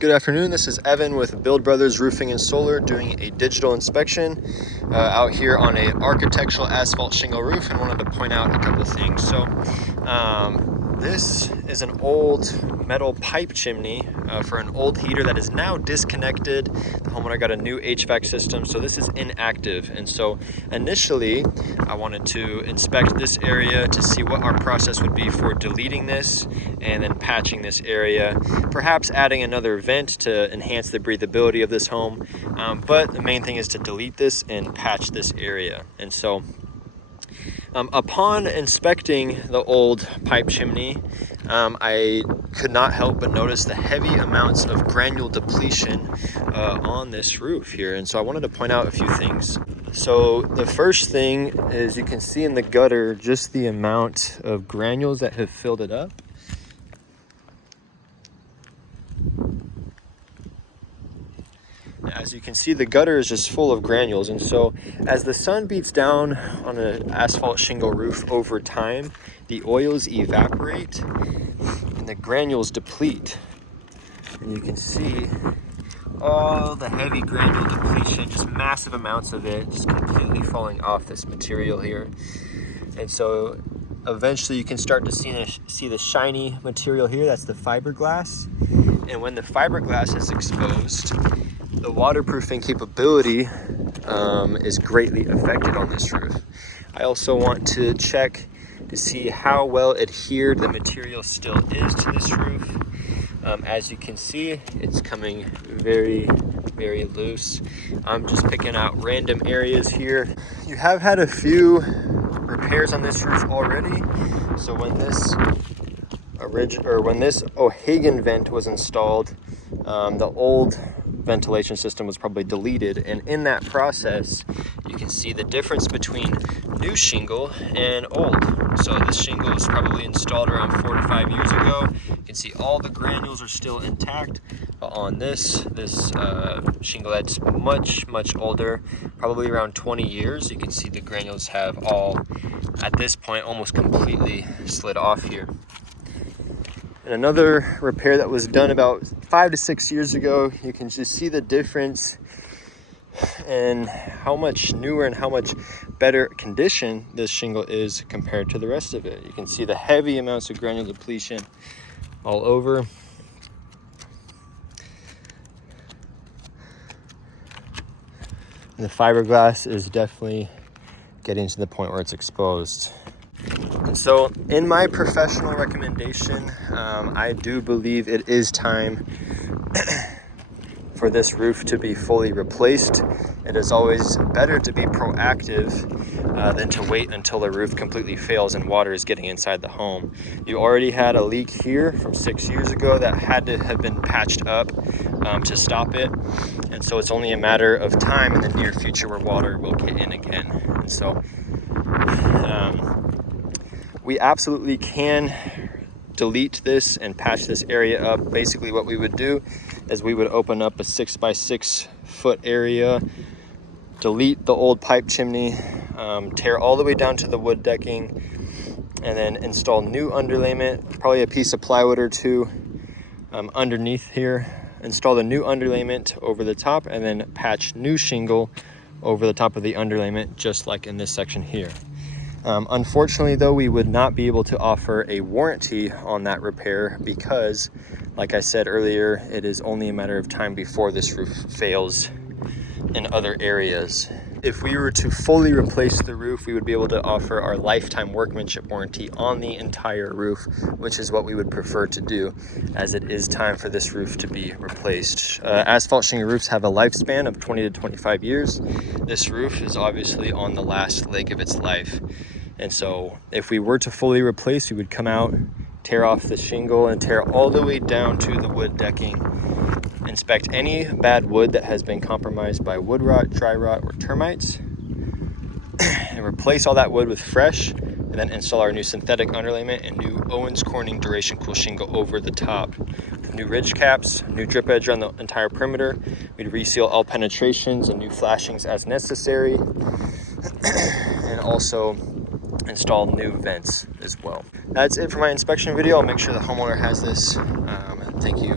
Good afternoon, this is Evan with Build Brothers Roofing and Solar doing a digital inspection out here on a architectural asphalt shingle roof, and wanted to point out a couple things. So this is an old metal pipe chimney for an old heater that is now disconnected. The homeowner got a new HVAC system, so this is inactive. And so initially I wanted to inspect this area to see what our process would be for deleting this and then patching this area, perhaps adding another vent to enhance the breathability of this home. But the main thing is to delete this and patch this area. And so upon inspecting the old pipe chimney, I could not help but notice the heavy amounts of granule depletion on this roof here. And so I wanted to point out a few things. So the first thing is you can see in the gutter just the amount of granules that have filled it up. As you can see, the gutter is just full of granules, and so as the sun beats down on an asphalt shingle roof over time, the oils evaporate and the granules deplete. And you can see all the heavy granule depletion, just massive amounts of it, just completely falling off this material here. And so eventually you can start to see the shiny material here. That's the fiberglass. And when the fiberglass is exposed, the waterproofing capability is greatly affected on this roof. I also want to check to see how well adhered the material still is to this roof. As you can see, it's coming very, very loose. I'm just picking out random areas here. You have had a few repairs on this roof already. So when this O'Hagan vent was installed, the old ventilation system was probably deleted, and in that process you can see the difference between new shingle and old. So this shingle was probably installed around 4 to 5 years ago. You can see all the granules are still intact, but on this shingle that's much older, probably around 20 years, you can see the granules have all, at this point, almost completely slid off here. And another repair that was done about 5 to 6 years ago, you can just see the difference in how much newer and how much better condition this shingle is compared to the rest of it. You can see the heavy amounts of granule depletion all over. And the fiberglass is definitely getting to the point where it's exposed. And so in my professional recommendation, I do believe it is time for this roof to be fully replaced. It is always better to be proactive than to wait until the roof completely fails and water is getting inside the home. You already had a leak here from 6 years ago that had to have been patched up to stop it. And so it's only a matter of time in the near future where water will get in again. And so we absolutely can delete this and patch this area up. Basically what we would do is we would open up a 6 by 6 foot area, delete the old pipe chimney, tear all the way down to the wood decking, and then install new underlayment, probably a piece of plywood or two underneath here, install the new underlayment over the top, and then patch new shingle over the top of the underlayment, just like in this section here. Unfortunately though, we would not be able to offer a warranty on that repair because, like I said earlier, it is only a matter of time before this roof fails in other areas. If we were to fully replace the roof, we would be able to offer our lifetime workmanship warranty on the entire roof, which is what we would prefer to do, as it is time for this roof to be replaced. Asphalt shingle roofs have a lifespan of 20 to 25 years. This roof is obviously on the last leg of its life. And so if we were to fully replace, we would come out, tear off the shingle and tear all the way down to the wood decking, inspect any bad wood that has been compromised by wood rot, dry rot, or termites, and replace all that wood with fresh, and then install our new synthetic underlayment and new Owens Corning Duration Cool shingle over the top. With new ridge caps, new drip edge on the entire perimeter. We'd reseal all penetrations and new flashings as necessary, and also install new vents as well. That's it for my inspection video. I'll make sure the homeowner has this. Thank you